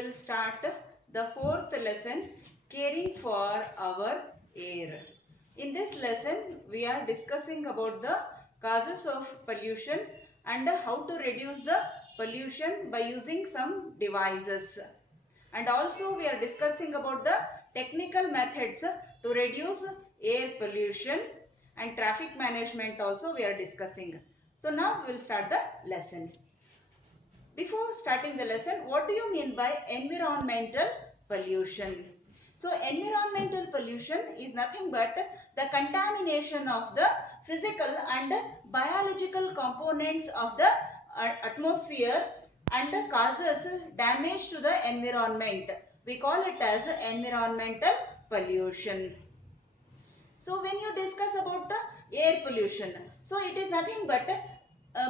will start the fourth lesson, caring for our air. In this lesson, we are discussing about the causes of pollution and how to reduce the pollution by using some devices. And also we are discussing about the technical methods to reduce air pollution, and traffic management also we are discussing. So now we will start the lesson. Before starting the lesson, what do you mean by environmental pollution? So environmental pollution is nothing but the contamination of the physical and biological components of the atmosphere and causes damage to the environment. We call it as environmental pollution. So when you discuss about the air pollution, so it is nothing but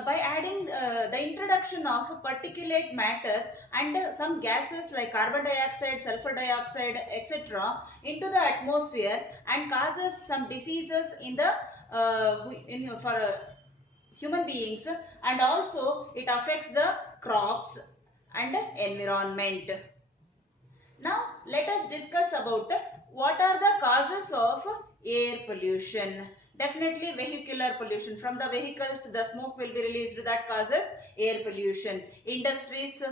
by adding the introduction of particulate matter and some gases like carbon dioxide, sulfur dioxide, etc. into the atmosphere and causes some diseases in the for human beings, and also it affects the crops and environment. Now let us discuss about what are the causes of air pollution. Definitely vehicular pollution. From the vehicles the smoke will be released, that causes air pollution. Industries,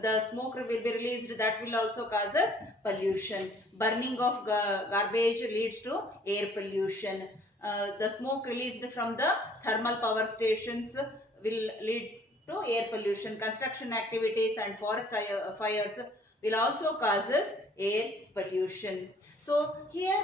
the smoke will be released, that will also causes pollution. Burning of garbage leads to air pollution. The smoke released from the thermal power stations will lead to air pollution. Construction activities and forest fires will also causes air pollution. So here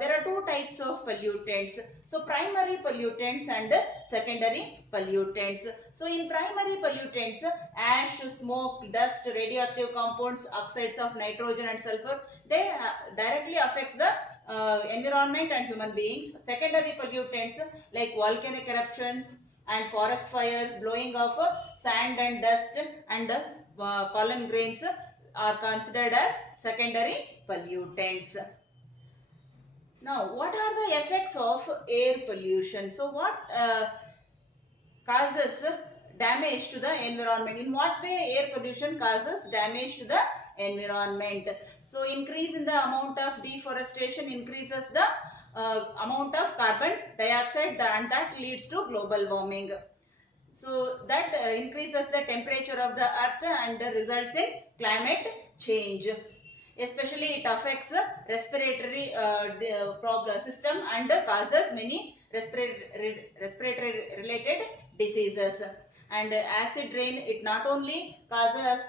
there are two types of pollutants. So primary pollutants and secondary pollutants. So in primary pollutants, ash, smoke, dust, radioactive compounds, oxides of nitrogen and sulfur, they directly affects the environment and human beings. Secondary pollutants like volcanic eruptions and forest fires, blowing of sand and dust and pollen grains are considered as secondary pollutants. Now, what are the effects of air pollution? So, what causes damage to the environment? In what way air pollution causes damage to the environment? So, increase in the amount of deforestation increases the amount of carbon dioxide, and that leads to global warming. So that increases the temperature of the earth and results in climate change. Especially it affects the respiratory system and causes many respiratory related diseases. And acid rain, it not only causes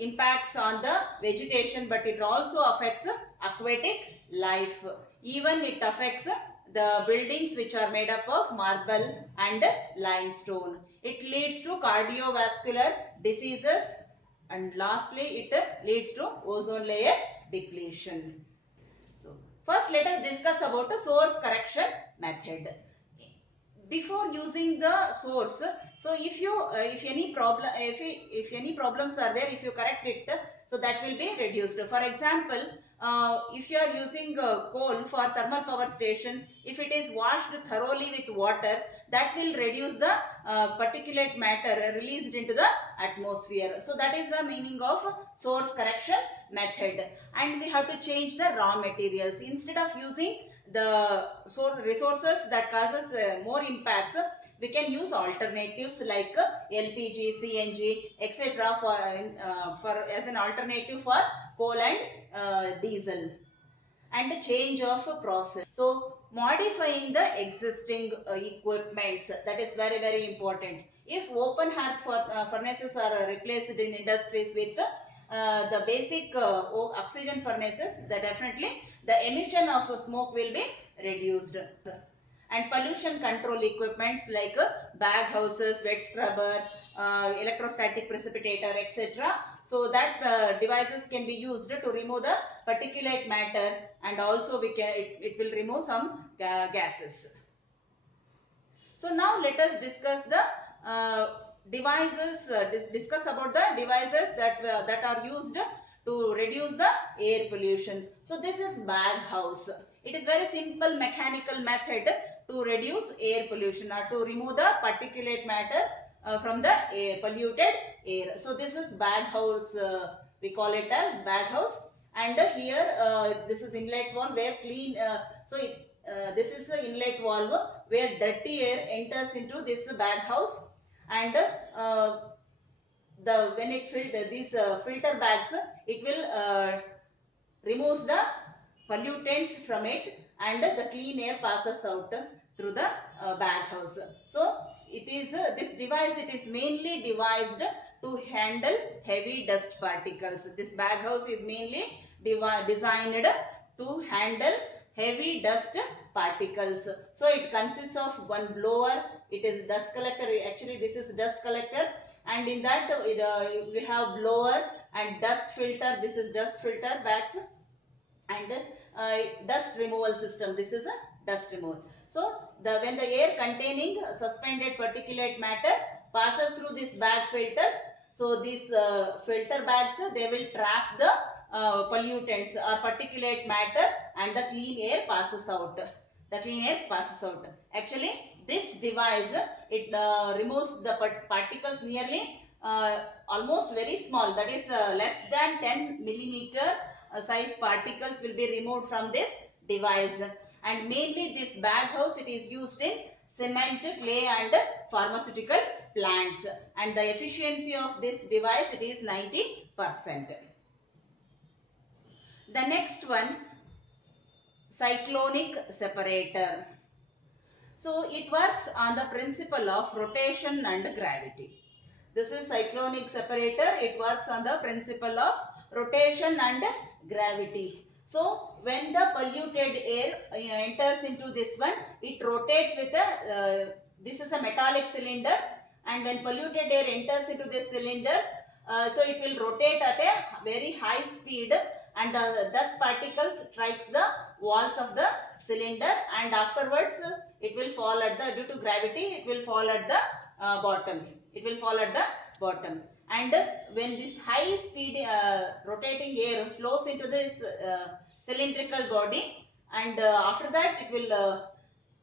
impacts on the vegetation, but it also affects aquatic life. Even it affects the buildings which are made up of marble and limestone. It leads to cardiovascular diseases, and lastly it leads to ozone layer depletion. So first let us discuss about the source correction method. Before using the source, so if any problems are there, if you correct it, so that will be reduced. For example, if you are using coal for thermal power station, if it is washed thoroughly with water, that will reduce the particulate matter released into the atmosphere. So that is the meaning of source correction method. And we have to change the raw materials. Instead of using the resources that causes more impacts, we can use alternatives like LPG, CNG, etc. for as an alternative for coal and diesel. And the change of process. So modifying the existing equipments, that is very, very important. If open hearth furnaces are replaced in industries with the basic oxygen furnaces, then definitely the emission of smoke will be reduced. And pollution control equipments like bag houses, wet scrubber, electrostatic precipitator, etc. So that devices can be used to remove the particulate matter, and also it will remove some gases. So now let us discuss the devices, discuss about the devices that are used to reduce the air pollution. So this is bag house. It is very simple mechanical method to reduce air pollution or to remove the particulate matter from the polluted air. So this is bag house, we call it as bag house. And here this is inlet valve where clean, this is the inlet valve where dirty air enters into this bag house, and when it these filter bags, it will removes the pollutants from it, and the clean air passes out through the bag house. So it is this device, it is mainly devised to handle heavy dust particles. This bag house is mainly designed to handle heavy dust particles. So it consists of one blower, it is dust collector, actually this is dust collector, and in that we have blower and dust filter, this is dust filter bags, and dust removal system, this is a dust removal. So when the air containing suspended particulate matter passes through these bag filters, so these filter bags, they will trap the pollutants or particulate matter, and the clean air passes out. The clean air passes out. Actually, this device, it removes the particles nearly almost very small, that is less than 10 millimeter size particles will be removed from this device. And mainly this bag house, it is used in cement, clay and pharmaceutical plants, and the efficiency of this device, it is 90%. The next one, cyclonic separator. So it works on the principle of rotation and gravity. This is cyclonic separator. It works on the principle of rotation and gravity. So when the polluted air enters into this one, it rotates with a, this is a metallic cylinder, and when polluted air enters into this cylinders, so it will rotate at a very high speed, and the dust particles strikes the walls of the cylinder, and afterwards it will fall at the, due to gravity, it will fall at the bottom. It will fall at the bottom. And when this high speed rotating air flows into this cylindrical body, and after that it will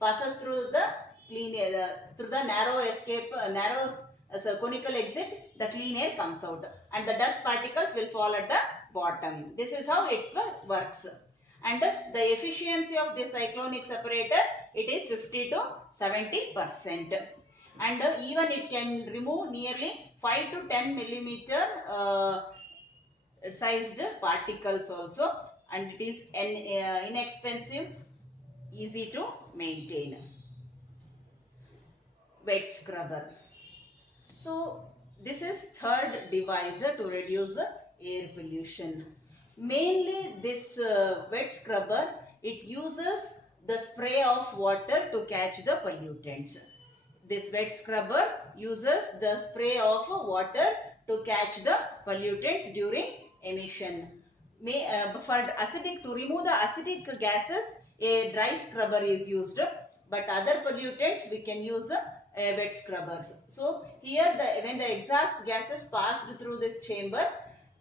passes through the clean air, through the narrow escape, narrow as a conical exit, the clean air comes out, and the dust particles will fall at the bottom. This is how it works. And the efficiency of this cyclonic separator, it is 50 to 70%. And even it can remove nearly 5 to 10 millimeter sized particles also, and it is inexpensive, easy to maintain. Wet scrubber. So this is third device to reduce air pollution. Mainly this wet scrubber, it uses the spray of water to catch the pollutants. This wet scrubber uses the spray of water to catch the pollutants during emission. For acidic, to remove the acidic gases, a dry scrubber is used, but other pollutants we can use wet scrubbers. So here when the exhaust gases passed through this chamber,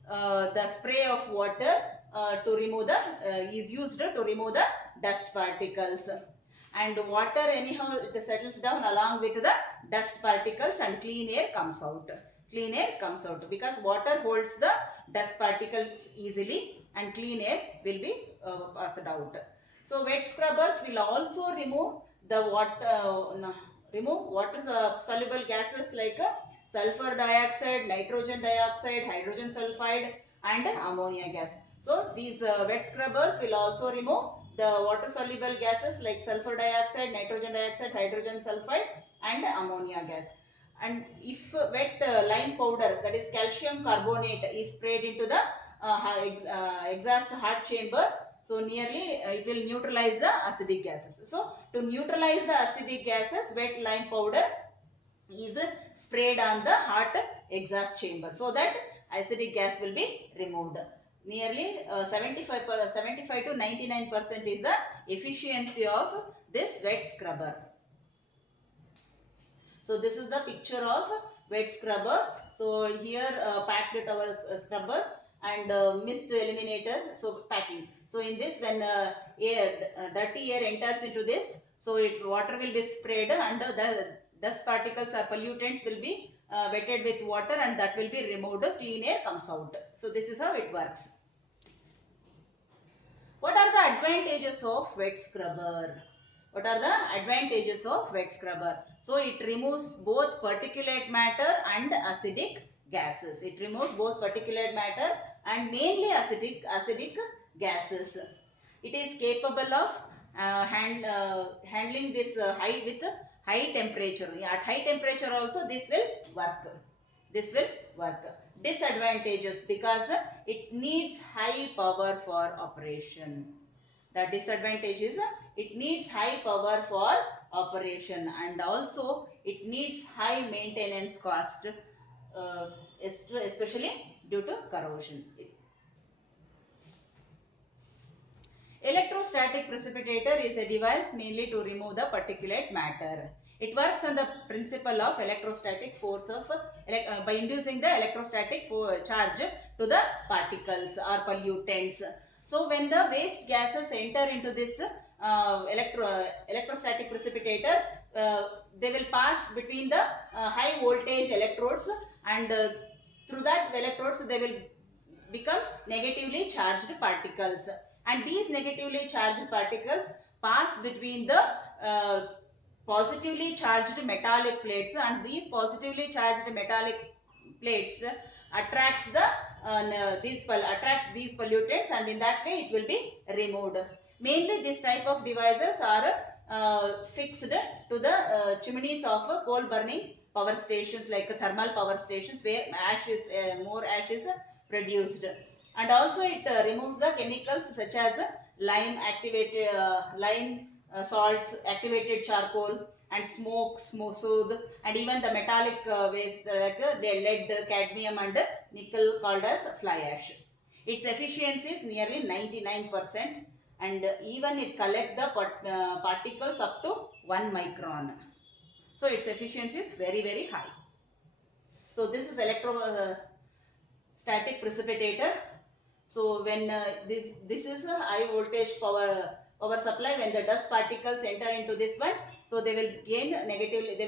the spray of water to remove the is used to remove the dust particles, and water anyhow it settles down along with the dust particles, and clean air comes out. Clean air comes out because water holds the dust particles easily, and clean air will be passed out. So wet scrubbers will also remove the water soluble gases like sulfur dioxide, nitrogen dioxide, hydrogen sulfide and ammonia gas. So these wet scrubbers will also remove the water soluble gases like sulfur dioxide, nitrogen dioxide, hydrogen sulfide and ammonia gas. And if wet lime powder, that is calcium carbonate, is sprayed into the exhaust hot chamber, so nearly it will neutralize the acidic gases. So to neutralize the acidic gases, wet lime powder is sprayed on the hot exhaust chamber, so that acidic gas will be removed. Nearly 75 to 99% is the efficiency of this wet scrubber. So this is the picture of wet scrubber. So here packed towel scrubber and mist eliminator, so packing. So in this, when dirty air enters into this, so water will be sprayed under dust particles or pollutants will be wetted with water and that will be removed. Clean air comes out. So this is how it works. What are the advantages of wet scrubber? What are the advantages of wet scrubber? So it removes both particulate matter and acidic gases. It removes both particulate matter and mainly acidic gases. It is capable of handling this with high temperature. At high temperature also this will work. This will work. Disadvantages, because it needs high power for operation. The disadvantage is it needs high power for operation and also it needs high maintenance cost, especially due to corrosion. Electrostatic precipitator is a device mainly to remove the particulate matter. It works on the principle of electrostatic force of by inducing the electrostatic charge to the particles or pollutants. So when the waste gases enter into this electrostatic precipitator, they will pass between the high voltage electrodes and through that electrodes they will become negatively charged particles. And these negatively charged particles pass between the positively charged metallic plates, and these positively charged metallic plates attract these pollutants, and in that way it will be removed. Mainly this type of devices are fixed to the chimneys of coal burning power stations like thermal power stations where more ash is produced. And also it removes the chemicals such as lime salts, activated charcoal and smoke, soot, and even the metallic waste like lead, cadmium and nickel called as fly ash. Its efficiency is nearly 99% and even it collects the particles up to 1 micron. So its efficiency is very high. So this is electrostatic precipitator. So when this is a high voltage power supply, when the dust particles enter into this one, so they will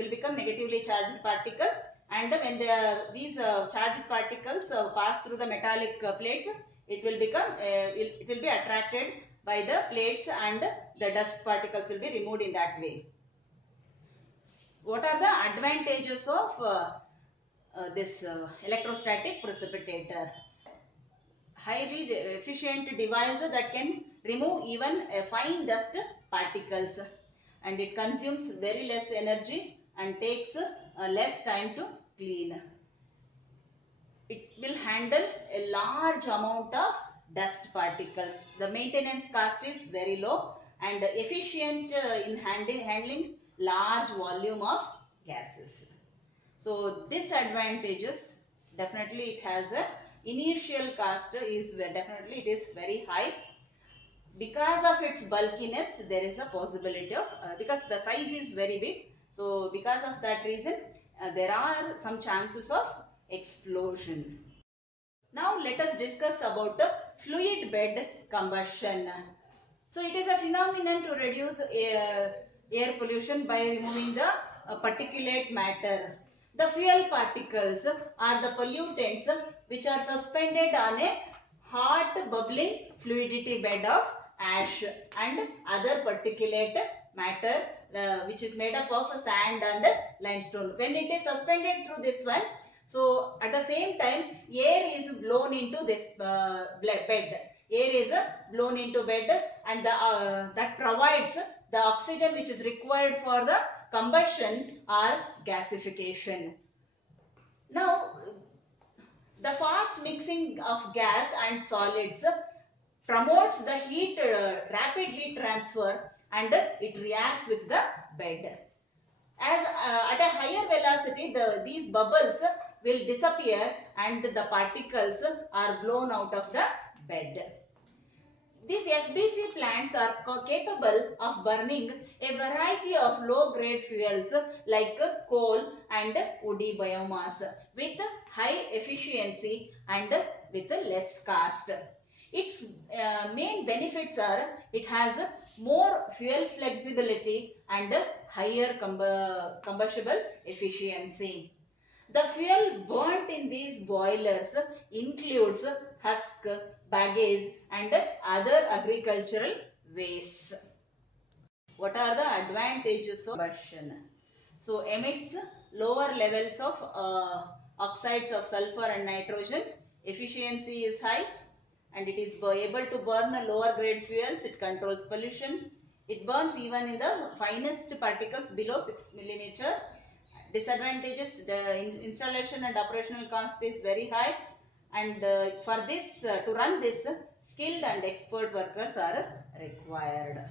become negatively charged particle, and when these charged particles pass through the metallic plates, it will be attracted by the plates and the dust particles will be removed in that way. What are the advantages of this electrostatic precipitator? Highly efficient device that can remove even fine dust particles, and it consumes very less energy and takes less time to clean. It will handle a large amount of dust particles. The maintenance cost is very low and efficient in handling large volume of gases. So disadvantages, definitely it has a initial cost is definitely it is very high. Because of its bulkiness, there is a possibility of because the size is very big, so because of that reason there are some chances of explosion. Now let us discuss about the fluid bed combustion. So it is a phenomenon to reduce air pollution by removing the particulate matter. The fuel particles are the pollutants which are suspended on a hot bubbling fluidity bed of ash and other particulate matter which is made up of sand and limestone. When it is suspended through this one, so at the same time air is blown into this bed. Air is blown into bed and that provides the oxygen which is required for the combustion or gasification. Now, the fast mixing of gas and solids promotes the rapid heat transfer and it reacts with the bed. As at a higher velocity, these bubbles will disappear and the particles are blown out of the bed. These FBC plants are capable of burning a variety of low-grade fuels like coal and woody biomass with high efficiency and with less cost. Its main benefits are it has more fuel flexibility and higher combustible efficiency. The fuel burnt in these boilers includes husk, baggage and other agricultural waste. What are the advantages of combustion? So emits lower levels of oxides of sulfur and nitrogen. Efficiency is high and it is able to burn lower grade fuels. It controls pollution. It burns even in the finest particles below 6 millimeter. Disadvantages: the installation and operational cost is very high, and for this to run this, skilled and expert workers are required.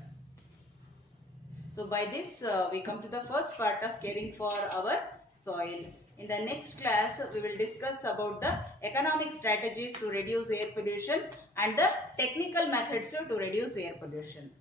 So by this we come to the first part of caring for our soil. In the next class we will discuss about the economic strategies to reduce air pollution and the technical methods to reduce air pollution.